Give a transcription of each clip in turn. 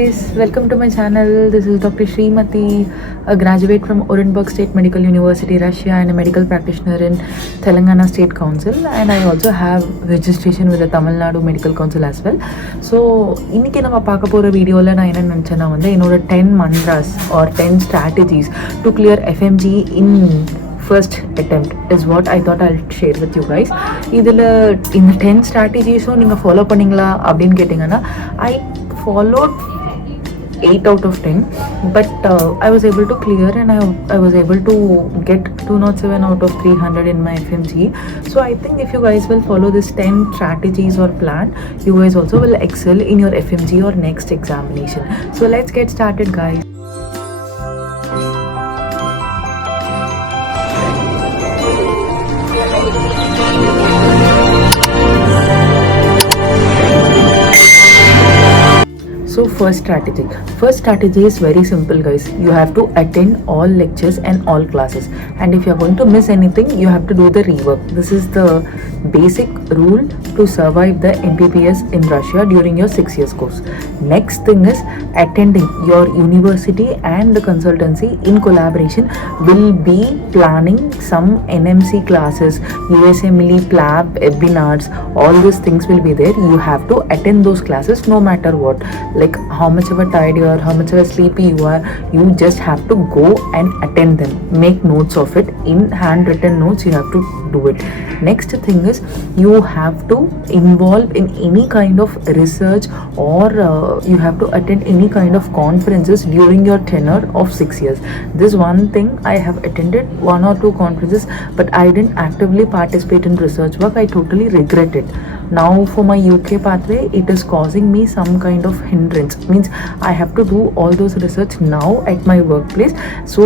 Guys, welcome to my channel. This is Dr. Shrimathi, a graduate from Orenburg State Medical University, Russia, and a medical practitioner in Telangana State Council. And I also have registration with the Tamil Nadu Medical Council as well. So, இன்னைக்கு நம்ம பார்க்க போற வீடியோல நான் என்ன நினைச்சேன்னா என்னோட 10 mantras or 10 strategies to clear FMGE in first attempt is what I thought I'll share with you guys. இதில் இந்த 10 strategies நீங்கள் ஃபாலோ பண்ணீங்களா அப்படின்னு கேட்டிங்கன்னா I followed 8 out of 10, but I was able to clear and I was able to get 207 out of 300 in my FMGE. So I think if you guys will follow this 10 strategies or plan, you guys also will excel in your FMGE or next examination. So let's get started, guys. So first strategy is very simple, guys. You have to attend all lectures and all classes, and if you are going to miss anything, you have to do the rework. This is the basic rule to survive the MBBS in Russia during your 6 years course. Next thing is attending your university and the consultancy in collaboration will be planning some NMC classes, USMLE, PLAB, webinars, all these things will be there. You have to attend those classes no matter what. Like how much ever tired you are, how much ever sleepy you are, you just have to go and attend them. Make notes of it. In handwritten notes you have to do it. Next thing is you have to involve in any kind of research or you have to attend any kind of conferences during your tenure of 6 years. This one thing, I have attended 1 or 2 conferences, but I didn't actively participate in research work. I totally regret it. Now for my UK pathway, it is causing me some kind of hindrance. Means I have to do all those research now at my workplace. So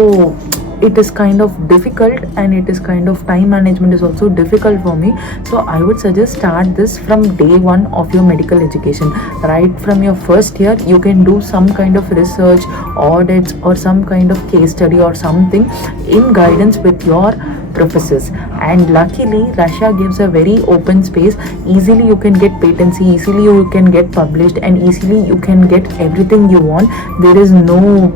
it is kind of difficult, and it is kind of time management is also difficult for me. So I would suggest start this from day 1 of your medical education. Right from your first year, you can do some kind of research, audits, or some kind of case study or something in guidance with your professors. And luckily Russia gives a very open space. Easily you can get patency, easily you can get published, and easily you can get everything you want. There is no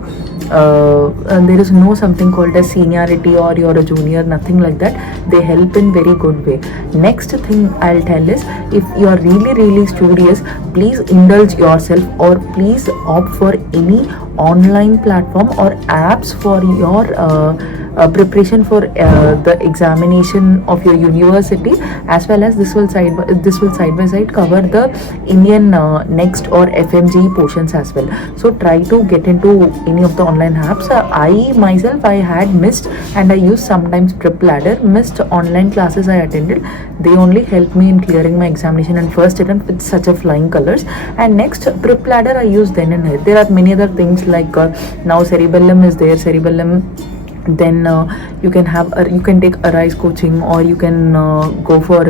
something called as seniority or you're a junior, nothing like that. They help in very good way. Next thing I'll tell is, if you are really studious, please indulge yourself or please opt for any online platform or apps for your preparation for the examination of your university, as well as this will side by side cover the Indian next or FMGE portions as well. So try to get into any of the online apps. I had missed, and I used sometimes Prep Ladder. Missed online classes I attended, they only helped me in clearing my examination and first attempt with such a flying colors. And next, Prep Ladder I used then and there. There are many other things like now Cerebellum is there. Then you can take Arise coaching, or you can go for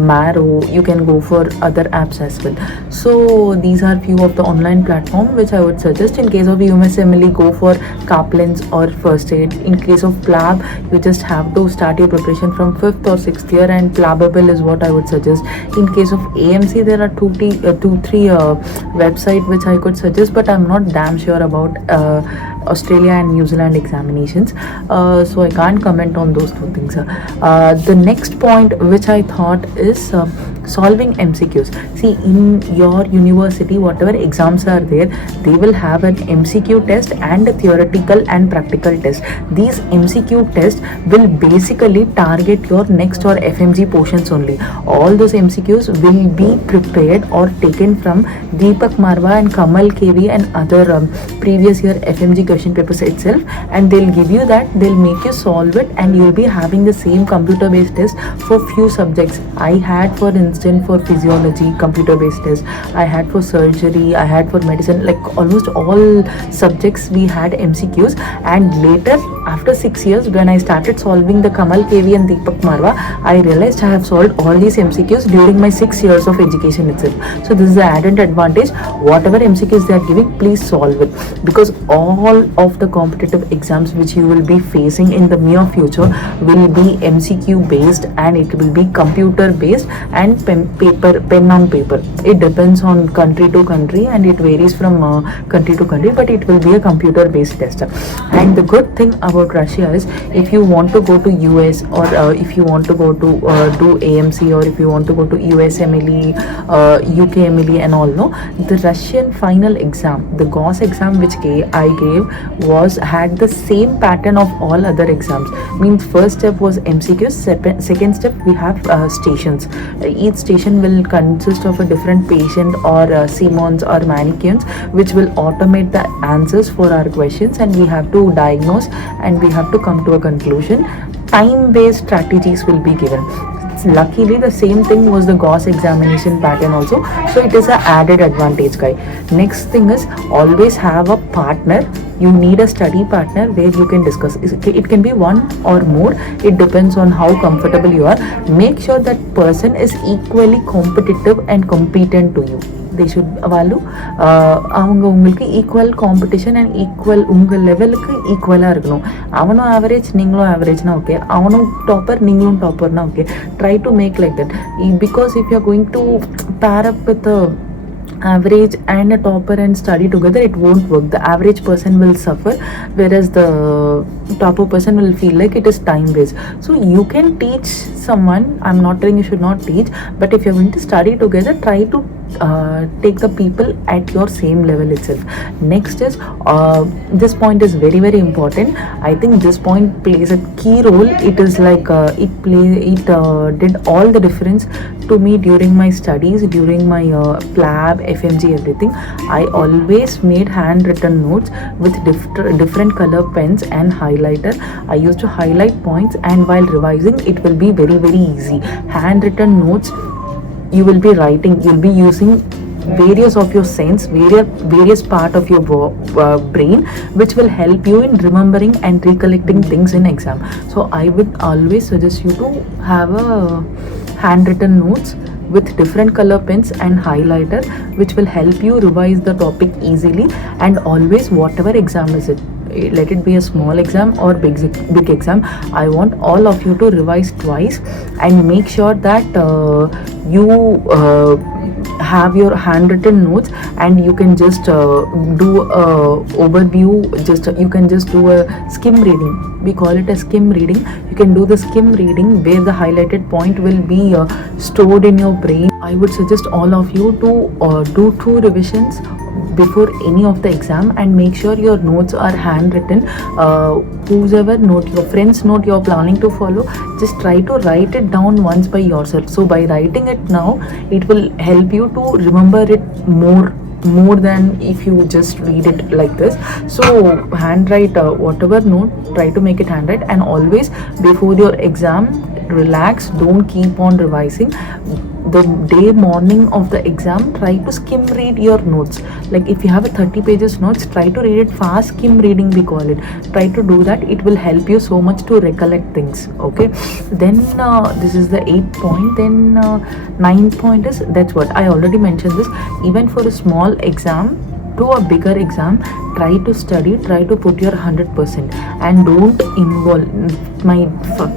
Marrow. You can go for other apps as well. So these are few of the online platform which I would suggest. In case of USMLE, go for Kaplan's or First Aid. In case of PLAB, you just have to start your preparation from 5th or 6th year, and Plabable is what I would suggest. In case of AMC, there are 2-3 website which I could suggest, but I'm not damn sure about Australia and New Zealand examinations, so I can't comment on those 2 things. The next point which I thought is solving MCQs. See, in your university, whatever exams are there, they will have an MCQ test and a theoretical and practical test. These MCQ tests will basically target your next or FMG portions only. All those MCQs will be prepared or taken from Deepak Marwa and Kamal KV and other previous year FMG question papers itself, and they'll give you that, they'll make you solve it, and you'll be having the same computer based test for few subjects. I had, for instance, for physiology computer based test, I had for surgery, I had for medicine, like almost all subjects we had MCQs. And later, after 6 years, when I started solving the Kamal KV and Deepak Marwa, I realized I have solved all these MCQs during my 6 years of education itself. So this is the added advantage. Whatever MCQs they are giving, please solve it, because all of the competitive exams which you will be facing in the near future will be MCQ based, and it will be computer based, and pen on paper. It depends on country to country and it varies from country to country, but it will be a computer based test. And the good thing about Russia is, if you want to go to US, or if you want to go to do AMC, or if you want to go to USMLE, UKMLE and all, no, the Russian final exam, the GOS exam which I gave, was had the same pattern of all other exams. Means first step was MCQs, second step we have stations. Each station will consist of a different patient or Simons or mannequins, which will automate the answers for our questions, and we have to diagnose and we have to come to a conclusion. Time based strategies will be given. Luckily the same thing was the GOS examination pattern also, so it is an added advantage, guy. Next thing is, always have a partner. You need a study partner where you can discuss. It can be one or more, it depends on how comfortable you are. Make sure that person is equally competitive and competent to you. They should వాళ్ళు அவங்க உங்களுக்கு equal competition and equal உங்கள் லெவலுக்கு ஈக்குவலாக இருக்கணும். அவனும் average நீங்களும் ஆவரேஜ்னா okay, அவனும் டாப்பர் நீங்களும் டாப்பர்னா okay. Try to make like that, because if you are going to pair up with a average and a topper and study together, it won't work. The average person will suffer, whereas the topper person will feel like it is time waste. So you can teach someone, I'm not telling you should not teach, but if you're going to study together, try to take the people at your same level itself. Next is, this point is very very important. I think this point plays a key role. It is like it did all the difference to me during my studies, during my lab, FMGE, everything. I always made handwritten notes with different color pens and highlighter. I used to highlight points, and while revising it will be very very easy. Handwritten notes, you will be writing, you'll be using various of your sense, various part of your brain, which will help you in remembering and recollecting things in exam. So I would always suggest you to have a handwritten notes with different color pens and highlighter, which will help you revise the topic easily. And always, whatever exam is it, let it be a small exam or big exam, I want all of you to revise twice and make sure that you have your handwritten notes, and you can just do a overview, you can just do a skim reading. We call it a skim reading. You can do the skim reading where the highlighted point will be stored in your brain. I would suggest all of you to do 2 revisions before any of the exam, and make sure your notes are handwritten. Whoever note, your friends note you're planning to follow, just try to write it down once by yourself. So by writing it now, it will help you to remember it more than if you just read it like this. So handwrite whatever note, try to make it handwrite. And always before your exam, relax, don't keep on revising. The day morning of the exam, try to skim read your notes. Like if you have a 30 pages notes, try to read it fast. Skim reading we call it. Try to do that. It will help you so much to recollect things. Okay, then this is the 8th point. Then 9th point is, that's what I already mentioned this. Even for a small exam to a bigger exam, try to study, try to put your 100%, and don't involve. My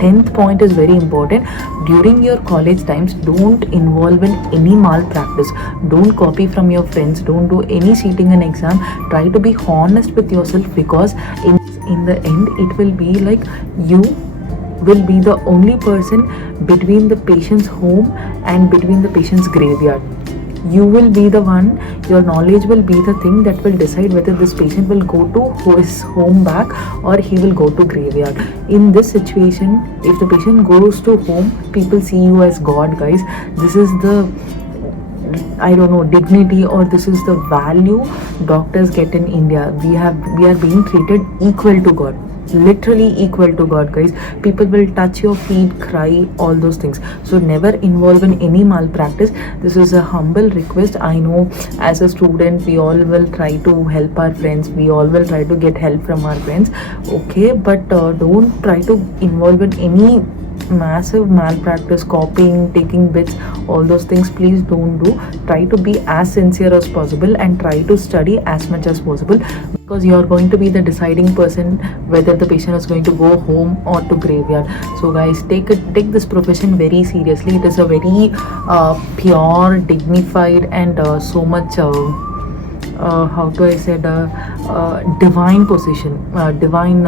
10th point is very important. During your college times, don't involve in any malpractice. Don't copy from your friends, don't do any cheating in exam. Try to be honest with yourself, because in the end it will be like you will be the only person between the patient's home and between the patient's graveyard. You will be the one, your knowledge will be the thing that will decide whether this patient will go to his home back or he will go to graveyard. In this situation, if the patient goes to home, people see you as God, guys. This is the, I don't know, dignity, or this is the value doctors get in India. We are being treated equal to God. Literally equal to God, guys. People will touch your feet, cry, all those things. So never involve in any malpractice. This is a humble request. I know as a student we all will try to help our friends, we all will try to get help from our friends, okay, but don't try to involve in any massive malpractice, copying, taking bits, all those things, please don't do. Try to be as sincere as possible and try to study as much as possible, because you are going to be the deciding person whether the patient is going to go home or to graveyard. So guys, take this profession very seriously. It is a very pure, dignified, and so much how do I say, divine position, divine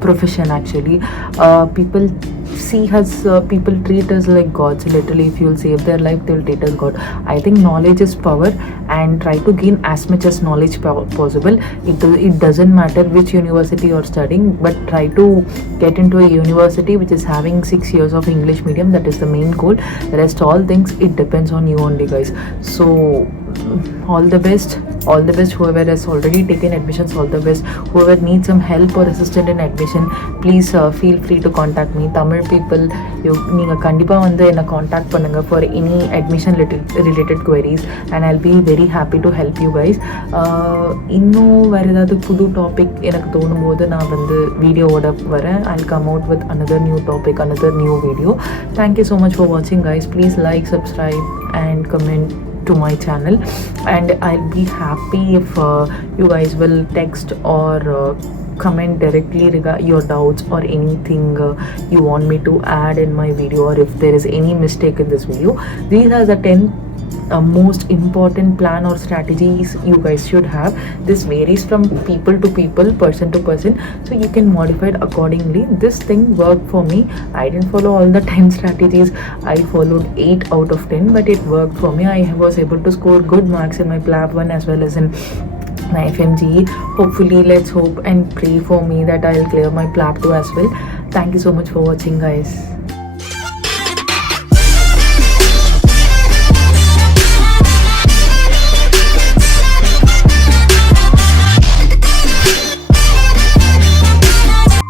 profession actually. People see us, people treat us like gods. Literally, if you'll save their life, they'll treat us god. I think knowledge is power, and try to gain as much as knowledge possible. It doesn't matter which university you're studying, but try to get into a university which is having 6 years of English medium. That is the main goal. The rest all things, it depends on you only, guys. So all the best, whoever has already taken admissions, all the best. Whoever needs some help or assistance in admission, please feel free to contact me. Tamil people, நீங்க கண்டிப்பா வந்து என்ன contact பண்ணுங்க for any admission related queries, and I'll be very happy to help you guys. இன்னும் வேற ஏதாவது புது topic எனக்கு தோணும் போது நான் வந்து வீடியோவோட வரேன். I'll come out with another new topic, another new video. Thank you so much for watching, guys. Please like, subscribe, and comment to my channel, and I'll be happy if you guys will text or comment directly regarding your doubts or anything you want me to add in my video, or if there is any mistake in this video. These are the 10 most important plan or strategies you guys should have. This varies from people to people, person to person, so you can modify it accordingly. This thing worked for me. I didn't follow all the 10 strategies. I followed 8 out of 10, but it worked for me. I was able to score good marks in my PLAB 1 as well as in my FMGE. Hopefully, let's hope and pray for me that I'll clear my PLAB 2 as well. Thank you so much for watching, guys.